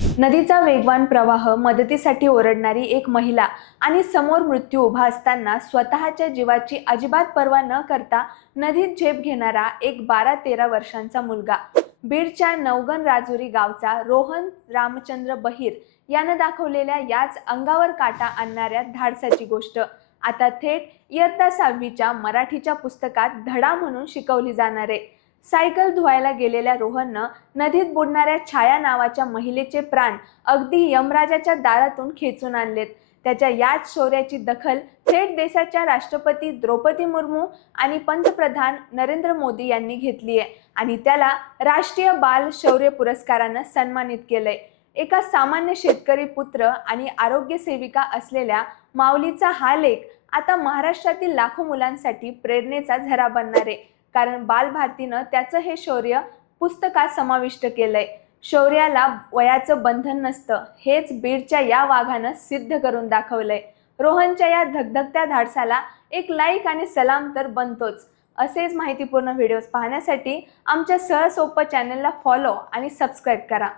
नदीचा वेगवान प्रवाह, मदतीसाठी ओरडणारी एक महिला आणि समोर मृत्यू उभा असताना स्वतःच्या जीवाची अजिबात पर्वा न करता नदीत झेप घेणारा एक 12-13 वर्षांचा मुलगा. बीडच्या नवगण राजुरी गावचा रोहन रामचंद्र बहिर यानं दाखवलेल्या याच अंगावर काटा आणणाऱ्या धाडसाची गोष्ट आता थेट इयत्ता 6वीच्या मराठीच्या पुस्तकात धडा म्हणून शिकवली जाणार आहे. सायकल धुवायला गेलेल्या रोहननं नदीत बुडणाऱ्या छाया नावाच्या महिलेचे प्राण अगदी यमराजाच्या दारातून खेचून आणलेत. त्याच्या याच शौर्याची दखल थेट देशाच्या राष्ट्रपती द्रौपदी मुर्मू आणि पंतप्रधान नरेंद्र मोदी यांनी घेतली आहे आणि त्याला राष्ट्रीय बाल शौर्य पुरस्कारानं सन्मानित केलंय. एका सामान्य शेतकरी पुत्र आणि आरोग्य सेविका असलेल्या माऊलीचा हा लेख आता महाराष्ट्रातील लाखो मुलांसाठी प्रेरणेचा झरा बनणार आहे. कारण बालभारतीनं त्याचं हे शौर्य पुस्तकात समाविष्ट केलंय. शौर्याला वयाचं बंधन नसतं, हेच बीडच्या या वाघानं सिद्ध करून दाखवलंय. रोहनच्या या धगधगत्या धाडसाला एक लाईक आणि सलाम तर बनतोच. असेच माहितीपूर्ण व्हिडिओज पाहण्यासाठी आमच्या सहज सोपं चॅनलला फॉलो आणि सबस्क्राईब करा.